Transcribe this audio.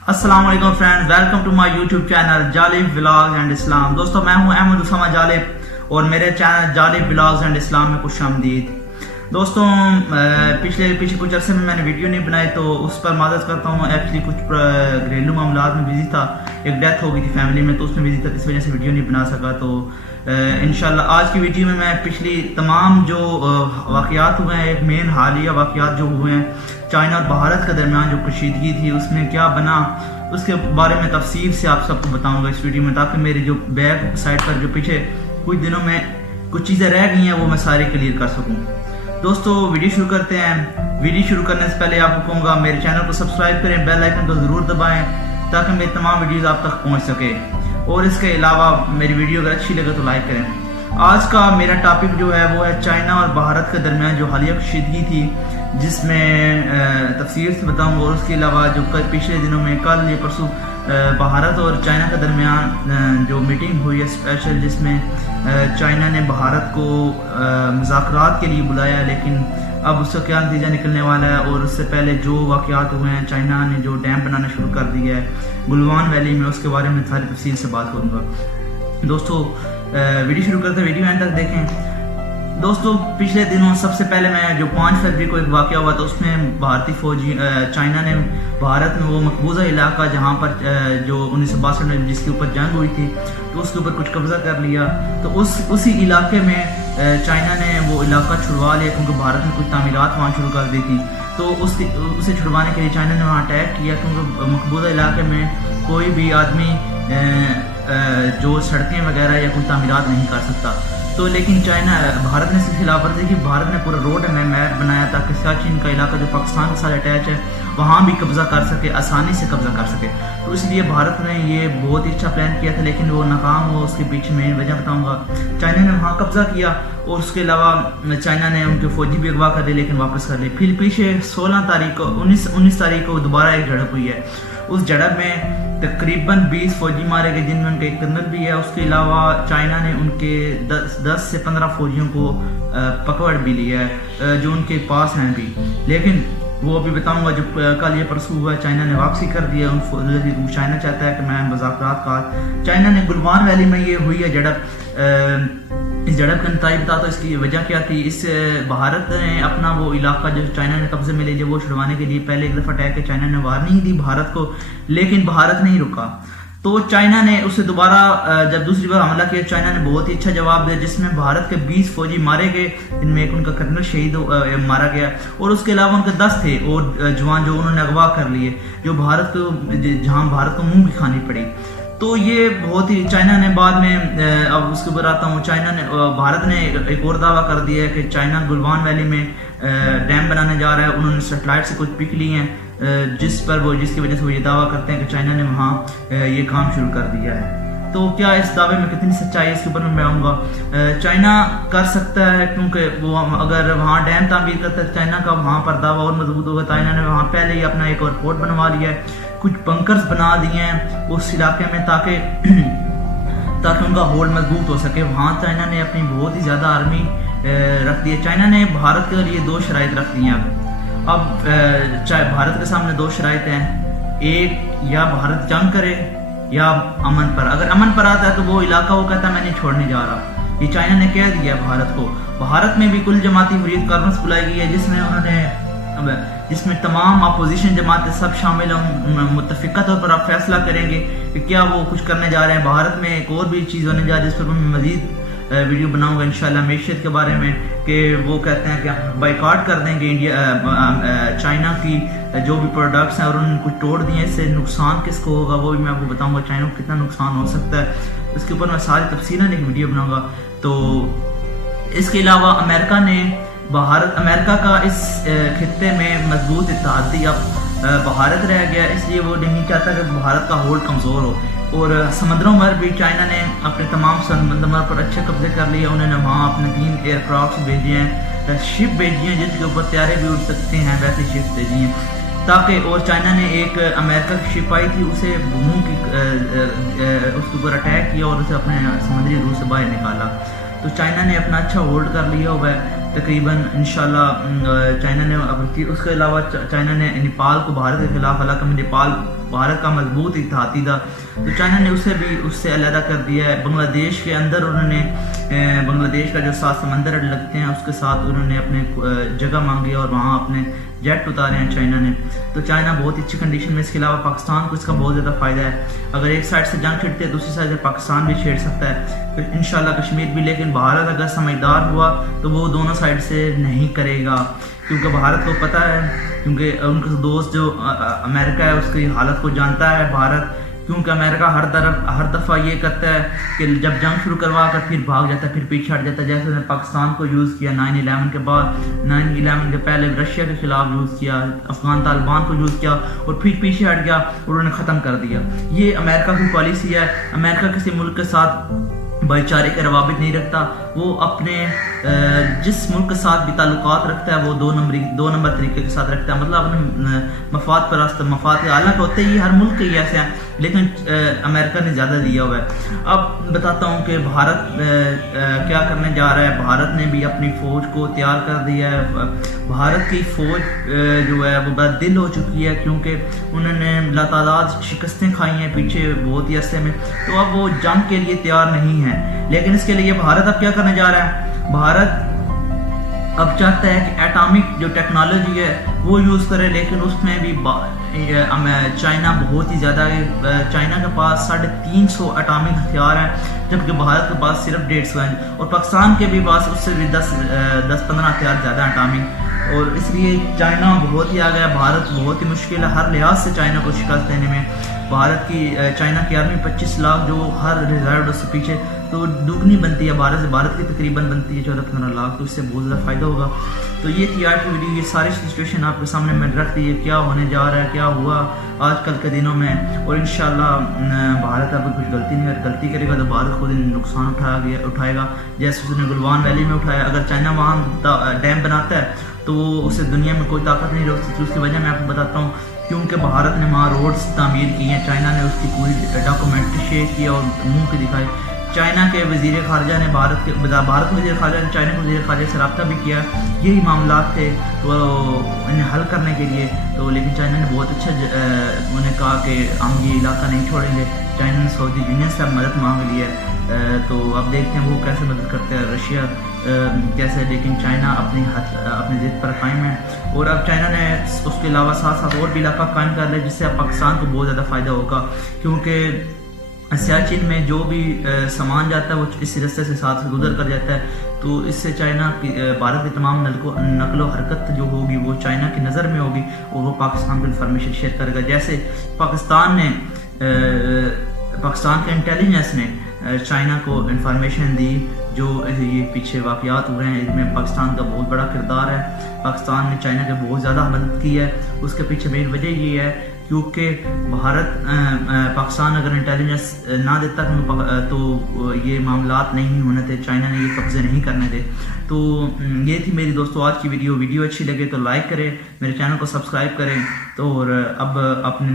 السلام علیکم friends, welcome to my YouTube channel Jalib vlogs and Islam. دوستو میں ہوں احمد اسامہ جالب اور میرے channel Jalib vlogs and Islam میں خوش آمدید۔ دوستوں پچھلے کچھ عرصے میں نے ویڈیو نہیں بنائی تو اس پر معذرت کرتا ہوں۔ ایکچولی کچھ گھریلو معاملات میں بزی تھا، ایک ڈیتھ ہو گئی تھی فیملی میں تو اس میں بزی تھا، اس وجہ سے ویڈیو نہیں بنا سکا۔ تو انشاءاللہ آج کی ویڈیو میں پچھلی تمام جو واقعات ہوئے ہیں، ایک مین حالیہ واقعات جو ہوئے ہیں چائنا اور بھارت کے درمیان جو کشیدگی تھی اس میں کیا بنا، اس کے بارے میں تفصیل سے آپ سب کو بتاؤں گا اس ویڈیو میں، تاکہ میری جو بیک سائڈ پر جو پیچھے کچھ دنوں میں کچھ چیزیں رہ گئی ہیں وہ میں ساری کلیئر کر سکوں۔ دوستو ویڈیو شروع کرتے ہیں۔ ویڈیو شروع کرنے سے پہلے آپ کو کہوں گا میرے چینل کو سبسکرائب کریں، بیل آئیکن کو ضرور دبائیں تاکہ میری تمام ویڈیوز آپ تک پہنچ سکے، اور اس کے علاوہ میری ویڈیو اگر اچھی لگے تو لائک کریں۔ آج کا میرا ٹاپک جو ہے وہ ہے چائنا اور بھارت کے درمیان جو حالیہ کشیدگی تھی، جس میں تفصیل سے بتاؤں گا، اور اس کے علاوہ جو پچھلے دنوں میں کل یا پرسوں بھارت اور چائنا کے درمیان جو میٹنگ ہوئی ہے اسپیشل، جس میں چائنا نے بھارت کو مذاکرات کے لیے بلایا، لیکن اب اس کا کیا نتیجہ نکلنے والا ہے، اور اس سے پہلے جو واقعات ہوئے ہیں، چائنا نے جو ڈیم بنانا شروع کر دیا ہے گلوان ویلی میں، اس کے بارے میں ساری تفصیل سے بات کروں گا۔ دوستو ویڈیو شروع کرتے ویڈیو اینڈ تک دیکھیں۔ دوستو پچھلے دنوں سب سے پہلے میں جو 5 فروری کو ایک واقعہ ہوا تھا، اس میں بھارتی فوجی چائنا نے بھارت میں وہ مقبوضہ علاقہ جہاں پر جو 1962 میں جس کے اوپر جنگ ہوئی تھی تو اس کے اوپر کچھ قبضہ کر لیا، تو اسی علاقے میں چائنا نے وہ علاقہ چھڑوا لیا، کیونکہ بھارت نے کچھ تعمیرات وہاں شروع کر دی تھی، تو اسے چھڑوانے کے لیے چائنا نے وہاں اٹیک کیا، کیونکہ مقبوضہ علاقے میں کوئی بھی آدمی جو سڑکیں وغیرہ یا کوئی تعمیرات نہیں کر سکتا۔ تو لیکن بھارت نے اس کی خلاف ورزی کی، بھارت نے پورا روڈ میپ بنایا تاکہ سیاچن کا علاقہ جو پاکستان کے ساتھ اٹیچ ہے وہاں بھی قبضہ کر سکے، آسانی سے قبضہ کر سکے، تو اس لیے بھارت نے یہ بہت ہی اچھا پلان کیا تھا، لیکن وہ ناکام ہوا۔ اس کے پیچھے میں وجہ بتاؤں گا۔ چائنا نے وہاں قبضہ کیا، اور اس کے علاوہ چائنا نے ان کے فوجی بھی اغوا کر لیے لیکن واپس کر لیے۔ پھر پیچھے 19 تاریخ کو دوبارہ ایک جھڑپ ہوئی ہے، اس جھڑپ میں تقریباً 20 فوجی مارے گئے، جن میں ان کے ایک کرنل بھی ہے۔ اس کے علاوہ چائنا نے ان کے 10 سے 15 فوجیوں کو پکڑ بھی لیا ہے جو ان کے پاس ہیں بھی، لیکن وہ ابھی بتاؤں گا۔ جو کل یہ پرسوں ہوا چائنا نے واپسی کر دیا چائنا چاہتا ہے کہ میں مذاکرات کا۔ چائنا نے گلوان ویلی میں یہ ہوئی ہے جھڑپ، اس جھڑپ کا نتائج بتاتا اس کی وجہ کیا تھی۔ اس بھارت نے اپنا وہ علاقہ جو چائنا نے قبضے میں لے لیا وہ چھڑوانے کے لیے پہلے ایک دفعہ اٹیک کے چائنا نے وارننگ دی بھارت کو، لیکن بھارت نہیں رکا، تو چائنا نے اسے دوبارہ جب دوسری بار حملہ کیا، چائنا نے بہت ہی اچھا جواب دیا، جس میں بھارت کے 20 فوجی مارے گئے، جن میں ایک ان کا کرنل شہید مارا گیا، اور اس کے علاوہ ان کے 10 تھے اور جوان جو انہوں نے اغوا کر لیے، جو جہاں بھارت کو منہ بھی کھانی پڑی۔ تو یہ بہت ہی چائنا نے بعد میں اب اس کے اوپر آتا ہوں، بھارت نے ایک اور دعویٰ کر دیا ہے کہ چائنا گلوان ویلی میں ڈیم بنانے جا رہا ہے۔ انہوں نے سیٹلائٹ سے کچھ پک لی ہیں جس کی وجہ سے وہ یہ دعویٰ کرتے ہیں کہ چائنا نے وہاں یہ کام شروع کر دیا ہے۔ تو کیا اس دعوے میں کتنی سچائی ہے اس کے اوپر میں آؤں گا۔ چائنا کر سکتا ہے، کیونکہ وہ اگر وہاں ڈیم تعمیر کرتا ہے چائنا کا وہاں پر دعویٰ اور مضبوط ہوگا۔ چائنا نے وہاں پہلے ہی اپنا ایک اور پورٹ بنوا لیا ہے، کچھ بنکرز بنا دیے ہیں اس علاقے میں تاکہ ان کا ہولڈ مضبوط ہو سکے۔ وہاں چائنا نے اپنی بہت ہی زیادہ آرمی رکھ دی ہے۔ چائنا نے بھارت کے لیے 2 شرائط رکھ دی ہیں۔ اب بھارت کے سامنے 2 شرائط ہیں، ایک یا بھارت جنگ کرے یا امن پر۔ اگر امن پر آتا ہے تو وہ علاقہ وہ کہتا ہے میں نہیں چھوڑنے جا رہا، یہ چائنا نے کہہ دیا ہے بھارت کو۔ بھارت میں بھی کل جماعتی حریت کانفرنس بلائی گئی ہے، جس میں تمام اپوزیشن جماعتیں سب شامل ہیں، متفقہ طور پر آپ فیصلہ کریں گے کہ کیا وہ کچھ کرنے جا رہے ہیں۔ بھارت میں ایک اور بھی چیز ہونے جا رہی ہے، جس پر میں مزید ویڈیو بناؤں گا انشاءاللہ معیشت کے بارے میں، کہ وہ کہتے ہیں کہ بائیکاٹ کر دیں گے چائنا کی جو بھی پروڈکٹس ہیں، اور انہوں نے کچھ توڑ دیے، اس سے نقصان کس کو ہوگا وہ بھی میں آپ کو بتاؤں گا، چائنا کو کتنا نقصان ہو سکتا ہے، اس کے اوپر میں ساری تفصیلاً ایک ویڈیو بناؤں گا۔ تو اس کے علاوہ امریکہ کا اس خطے میں مضبوط اتحادی اب بھارت رہ گیا، اس لیے وہ نہیں چاہتا کہ بھارت کا ہولڈ کمزور ہو، اور سمندروں پر بھی چائنا نے اپنے تمام سمندروں پر اچھے قبضے کر لیے۔ انہوں نے وہاں اپنے 3 ایئر کرافٹس بھیجے ہیں، شپ بھیجی ہیں جس کے اوپر طیارے بھی اڑ سکتے ہیں، ویسے شپ بھیجی ہیں تاکہ، اور چائنا نے ایک امریکہ کی شپ آئی تھی، اسے اس کے اوپر اٹیک کیا اور اسے اپنے سمندری روٹ سے باہر نکالا۔ تو چائنا نے اپنا اچھا ہولڈ کر لیا ہوا ہے تقریباً انشاءاللہ۔ چائنا نے اس کے علاوہ چائنا نے نیپال کو بھارت کے خلاف، حالانکہ میں نیپال بھارت کا مضبوط اتحادی تھا، تو چائنا نے اسے علیحدہ کر دیا ہے۔ بنگلہ دیش کے اندر انہوں نے بنگلہ دیش کا جو 7 سمندر لگتے ہیں اس کے ساتھ انہوں نے اپنے جگہ مانگی اور وہاں اپنے جیٹ اتارے ہیں چائنا نے۔ تو چائنا بہت اچھی کنڈیشن میں، اس کے علاوہ پاکستان کو اس کا بہت زیادہ فائدہ ہے۔ اگر ایک سائڈ سے جنگ چھڑتے ہیں دوسری سائڈ سے پاکستان بھی چھیڑ سکتا ہے، پھر انشاءاللہ کشمیر بھی، لیکن بھارت اگر سمجھدار ہوا تو وہ دونوں سائڈ سے نہیں کرے گا، کیونکہ بھارت کو پتہ ہے، کیونکہ ان کا دوست جو امریکہ ہے اس کی حالت کو جانتا ہے بھارت، کیونکہ امریکہ ہر دفعہ یہ کرتا ہے کہ جب جنگ شروع کروا کر پھر بھاگ جاتا ہے، پھر پیچھے ہٹ جاتا ہے، جیسے انہوں نے پاکستان کو یوز کیا 9/11 کے بعد، 9/11 کے پہلے رشیا کے خلاف یوز کیا، افغان طالبان کو یوز کیا اور پھر پیچھے ہٹ گیا اور انہوں نے ختم کر دیا۔ یہ امریکہ کی پالیسی ہے۔ امریکہ کسی ملک کے ساتھ بھائی چارے کے روابط نہیں رکھتا، وہ اپنے جس ملک کے ساتھ بھی تعلقات رکھتا ہے وہ دو نمبر طریقے کے ساتھ رکھتا ہے، مطلب اپنے مفاد پرست، مفاد حالانکہ ہوتے ہی ہر ملک کے ہی ایسے ہیں، لیکن امریکہ نے زیادہ دیا ہوا ہے۔ اب بتاتا ہوں کہ بھارت کیا کرنے جا رہا ہے۔ بھارت نے بھی اپنی فوج کو تیار کر دیا ہے۔ بھارت کی فوج جو ہے وہ بد دل ہو چکی ہے، کیونکہ انہوں نے لاتعداد شکستیں کھائی ہیں پیچھے بہت ہی عرصے میں، تو اب وہ جنگ کے لیے تیار نہیں ہے۔ لیکن اس کے لیے بھارت اب کیا کرنے جا رہا ہے؟ بھارت اب چاہتا ہے کہ ایٹامک جو ٹیکنالوجی ہے وہ یوز کرے، لیکن اس میں بھی چائنا بہت ہی زیادہ ہے۔ چائنا کے پاس 350 ایٹامک ہتھیار ہیں، جبکہ بھارت کے پاس صرف 150 ہیں، اور پاکستان کے بھی پاس اس سے بھی 10-15 ہتھیار زیادہ ایٹامک، اور اس لیے چائنا بہت ہی آگیا ہے۔ بھارت بہت ہی مشکل ہے ہر لحاظ سے چائنا کو شکست دینے میں۔ چائنا کی آرمی 25 لاکھ جو ہر ریزرو سے پیچھے، تو دگنی بنتی ہے بھارت سے، بھارت کی تقریباً بنتی ہے 14-15 لاکھ، تو اس سے بہت زیادہ فائدہ ہوگا۔ تو یہ تھی آج کی ویڈیو، یہ ساری سچویشن آپ کے سامنے میں رکھ دی ہے، کیا ہونے جا رہا ہے، کیا ہوا آج کل کے دنوں میں، اور انشاءاللہ بھارت اب کچھ غلطی نہیں، اگر غلطی کرے گا تو بھارت خود نقصان اٹھائے گا، جیسے اس نے گلوان ویلی میں اٹھایا۔ اگر چائنا وہاں ڈیم بناتا ہے تو اسے دنیا میں کوئی طاقت نہیں روک سکتی۔ اس کی وجہ میں آپ کو بتاتا ہوں، کیونکہ بھارت نے وہاں روڈز تعمیر کی ہیں، چائنا نے اس کی پوری ڈاکومنٹری شیئر کی اور منہ کے دکھائی۔ چائنا کے وزیر خارجہ نے بھارت کے وزیر خارجہ نے چائنا کے وزیر خارجہ سے رابطہ بھی کیا، یہی معاملات تھے تو انہیں حل کرنے کے لیے، تو لیکن چائنا نے بہت اچھا انہیں کہا کہ ہم یہ علاقہ نہیں چھوڑیں گے۔ چائنا نے سعودی یونین سے مدد مانگ لی ہے، تو اب دیکھتے ہیں وہ کیسے مدد کرتے ہیں، رشیا کیسے، لیکن چائنا اپنی ضد پر قائم ہے، اور اب چائنا نے اس کے علاوہ ساتھ اور بھی علاقہ قائم کر لیا، جس سے اب پاکستان کو بہت زیادہ فائدہ ہوگا، کیونکہ سیاچن میں جو بھی سامان جاتا ہے وہ اس رستے سے ساتھ گزر کر جاتا ہے، تو اس سے چائنا کی بھارت کی تمام نقل و حرکت جو ہوگی وہ چائنا کی نظر میں ہوگی، اور وہ پاکستان کو انفارمیشن شیئر کرے گا۔ جیسے پاکستان کے انٹیلیجنس نے چائنا کو انفارمیشن دی، جو یہ پیچھے واقعات ہوئے ہیں اس میں پاکستان کا بہت بڑا کردار ہے۔ پاکستان نے چائنا کے بہت زیادہ مدد کی ہے، اس کے پیچھے مین وجہ یہ ہے کیونکہ پاکستان اگر انٹیلیجنس نہ دیتا تو یہ معاملات نہیں ہونے تھے، چائنا نے یہ قبضے نہیں کرنے تھے۔ تو یہ تھی میری دوستو آج کی ویڈیو اچھی لگے تو لائک کریں، میرے چینل کو سبسکرائب کریں، تو اور اب اپنے